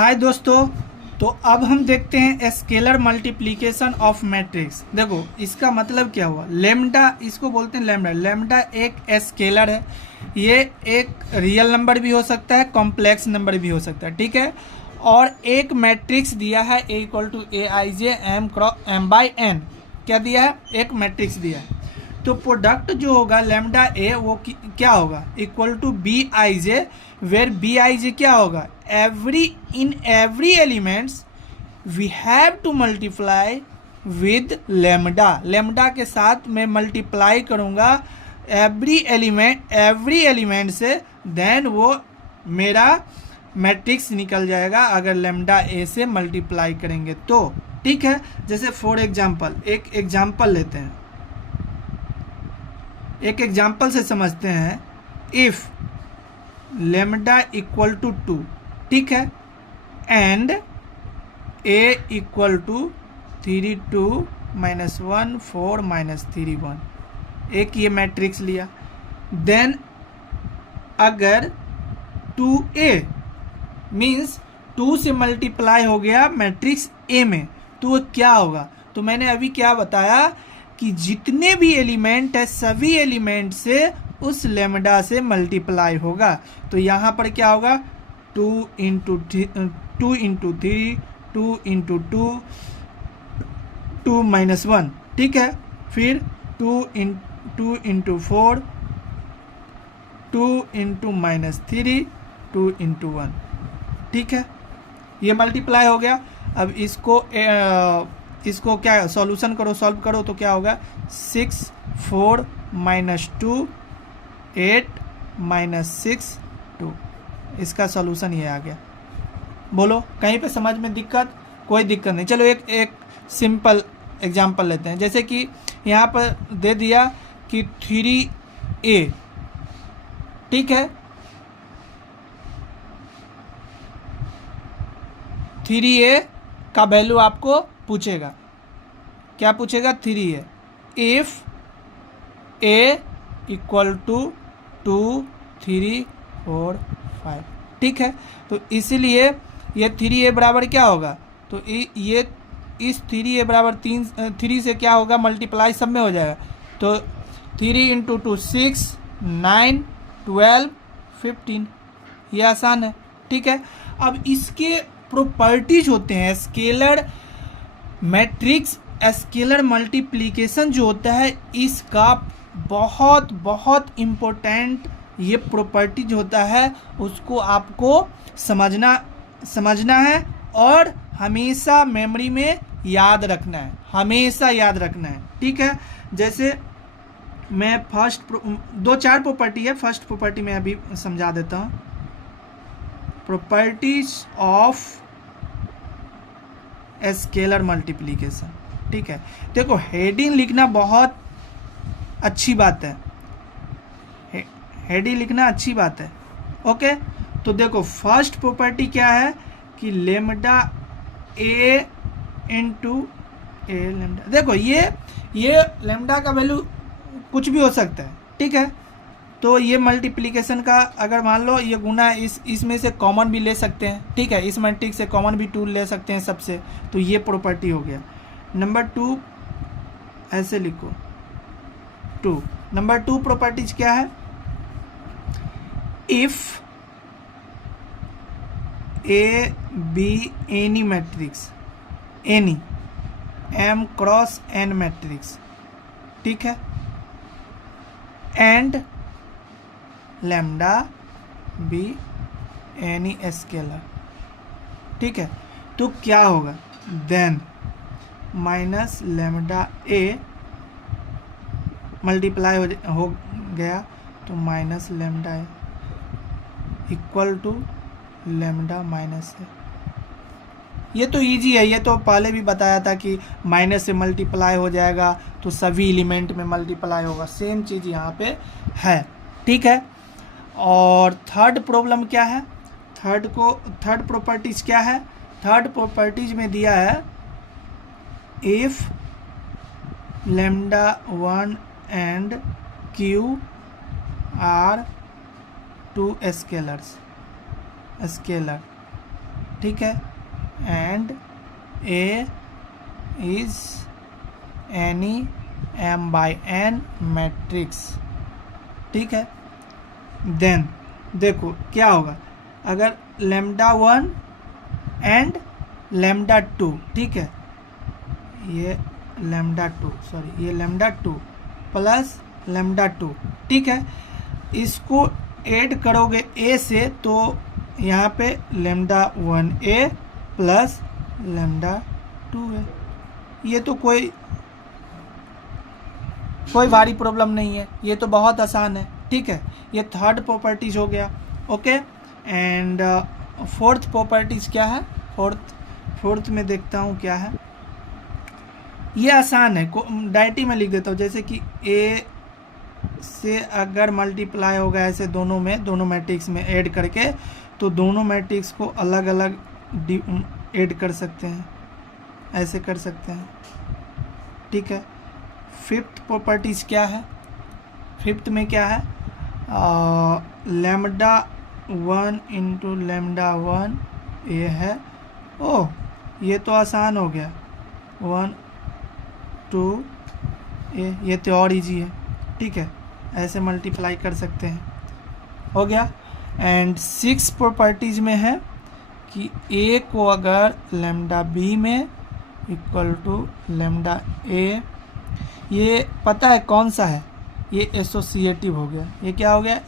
हाय दोस्तों। तो अब हम देखते हैं स्केलर मल्टीप्लिकेशन ऑफ मैट्रिक्स। देखो इसका मतलब क्या हुआ, लेमडा इसको बोलते हैं लेमडा। लेमडा एक स्केलर है, ये एक रियल नंबर भी हो सकता है, कॉम्प्लेक्स नंबर भी हो सकता है, ठीक है। और एक मैट्रिक्स दिया है A equal to A I J M cross M by N. क्या दिया है? एक मैट्रिक्स दिया है। तो प्रोडक्ट जो होगा लेमडा ए वो क्या होगा, equal to B I J, where B I J क्या होगा, in every elements we have to multiply with lambda. Lambda के साथ मैं मल्टीप्लाई करूँगा एवरी एलिमेंट से, देन वो मेरा मैट्रिक्स निकल जाएगा अगर लेमडा ए से मल्टीप्लाई करेंगे तो, ठीक है। जैसे फॉर एग्जांपल एक एग्जांपल लेते हैं, एक एग्जांपल से समझते हैं। इफ लेमडा इक्वल टू 2, ठीक है, एंड ए इक्वल टू 3 2 -1 4 -3 1, एक ये मैट्रिक्स लिया। देन अगर 2a मीन्स 2 से मल्टीप्लाई हो गया मैट्रिक्स ए में, तो वो क्या होगा? तो मैंने अभी क्या बताया कि जितने भी एलिमेंट है सभी एलिमेंट से उस लेमडा से मल्टीप्लाई होगा। तो यहाँ पर क्या होगा, 2 इंटू 3 2 इंटू 2 2 -1, ठीक है। फिर 2 इंटू 4 2 इंटू -3 2 इंटू 1, ठीक है। ये मल्टीप्लाई हो गया। अब इसको क्या सॉल्यूशन करो, सॉल्व करो तो क्या होगा, 6 4 -2 8 -6 2। इसका सॉल्यूशन ये आ गया। बोलो कहीं पे समझ में दिक्कत? कोई दिक्कत नहीं। चलो एक सिंपल एग्जांपल लेते हैं। जैसे कि यहाँ पर दे दिया कि 3a, ठीक है, 3a का वैल्यू आपको पूछेगा। क्या पूछेगा? 3a if a equal to 2 3 4 5, ठीक है। तो इसीलिए ये 3a बराबर क्या होगा, तो ये इस 3a बराबर 3 से क्या होगा, मल्टीप्लाई सब में हो जाएगा। तो 3 इंटू 2 6 9 12 15, ये आसान है, ठीक है। अब इसके प्रॉपर्टीज होते हैं स्केलर मैट्रिक्स, स्केलर मल्टीप्लिकेशन जो होता है इसका बहुत बहुत इम्पोर्टेंट ये प्रॉपर्टीज होता है, उसको आपको समझना है और हमेशा मेमोरी में याद रखना है, हमेशा याद रखना है, ठीक है। जैसे मैं फर्स्ट 2-4 प्रॉपर्टी है, फर्स्ट प्रॉपर्टी मैं अभी समझा देता हूँ। प्रॉपर्टीज ऑफ स्केलर मल्टीप्लिकेशन, ठीक है। देखो हेडिंग लिखना बहुत अच्छी बात है, हेडिंग लिखना अच्छी बात है, ओके। तो देखो फर्स्ट प्रॉपर्टी क्या है कि lambda A into A lambda. देखो ये लेमडा का वैल्यू कुछ भी हो सकता है, ठीक है। तो ये मल्टीप्लिकेशन का अगर मान लो ये गुना इसमें से कॉमन भी ले सकते हैं, ठीक है, इस मैट्रिक्स से कॉमन भी 2 ले सकते हैं सबसे, तो ये प्रॉपर्टी हो गया। नंबर 2 ऐसे लिखो 2। नंबर 2 प्रॉपर्टीज क्या है, if A B any matrix, any M cross N matrix, ठीक है, and lambda B any scalar, ठीक है। तो क्या होगा, then minus lambda A multiply हो गया तो minus lambda A equal to lambda minus A. ये तो इजी है, ये तो पहले भी बताया था कि माइनस से मल्टीप्लाई हो जाएगा तो सभी एलिमेंट में मल्टीप्लाई होगा, सेम चीज़ यहाँ पे है, ठीक है। और थर्ड प्रॉब्लम क्या है, थर्ड प्रॉपर्टीज क्या है, थर्ड प्रॉपर्टीज में दिया है if lambda 1 and Q R 2 scalar, ठीक है, and A is any m by n matrix, ठीक है। देन देखो क्या होगा, अगर लेमडा 1 एंड लेमडा 2, ठीक है, ये लेमडा 2 सॉरी ये लेमडा 2 प्लस लेमडा 2, ठीक है, इसको ऐड करोगे ए से तो यहाँ पे lambda 1a plus lambda 2a, ये तो कोई भारी प्रॉब्लम नहीं है, ये तो बहुत आसान है, ठीक है। ये थर्ड प्रॉपर्टीज हो गया, ओके। एंड फोर्थ प्रॉपर्टीज क्या है, फोर्थ में देखता हूँ क्या है, ये आसान है, डायरेक्ट में लिख देता हूँ, जैसे कि ए से अगर मल्टीप्लाई होगा ऐसे दोनों मैट्रिक्स में ऐड करके, तो दोनों मैट्रिक्स को अलग अलग ऐड कर सकते हैं, ऐसे कर सकते हैं, ठीक है। फिफ्थ प्रॉपर्टीज क्या है, फिफ्थ में क्या है, लेमडा 1 इंटू लेमडा 1 ये है, ओह ये तो आसान हो गया, 1 2 ये तो और इजी है, ठीक है, ऐसे मल्टीप्लाई कर सकते हैं, हो गया। एंड सिक्स प्रॉपर्टीज में है कि ए को अगर लेमडा बी में इक्वल टू लेमडा ए, ये पता है कौन सा है, ये एसोसिएटिव हो गया, ये क्या हो गया,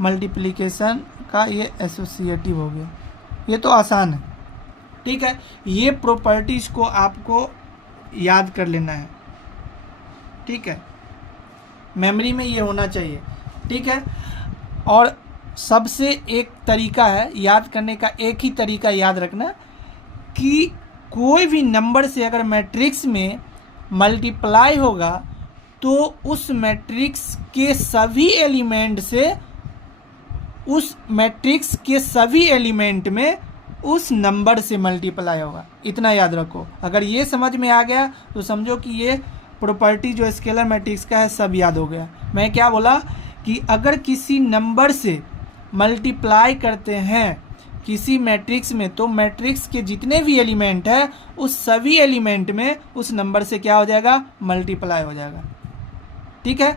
मल्टीप्लिकेशन का ये एसोसिएटिव हो गया, ये तो आसान है, ठीक है। ये प्रॉपर्टीज को आपको याद कर लेना है, ठीक है, मेमोरी में ये होना चाहिए, ठीक है। और सबसे एक तरीका है याद करने का, एक ही तरीका याद रखना कि कोई भी नंबर से अगर मैट्रिक्स में मल्टीप्लाई होगा तो उस मैट्रिक्स के सभी एलिमेंट से, उस मैट्रिक्स के सभी एलिमेंट में उस नंबर से मल्टीप्लाई होगा, इतना याद रखो। अगर ये समझ में आ गया तो समझो कि ये प्रॉपर्टी जो स्केलर मैट्रिक्स का है सब याद हो गया। मैं क्या बोला कि अगर किसी नंबर से मल्टीप्लाई करते हैं किसी मैट्रिक्स में, तो मैट्रिक्स के जितने भी एलिमेंट है उस सभी एलिमेंट में उस नंबर से क्या हो जाएगा, मल्टीप्लाई हो जाएगा, ठीक है।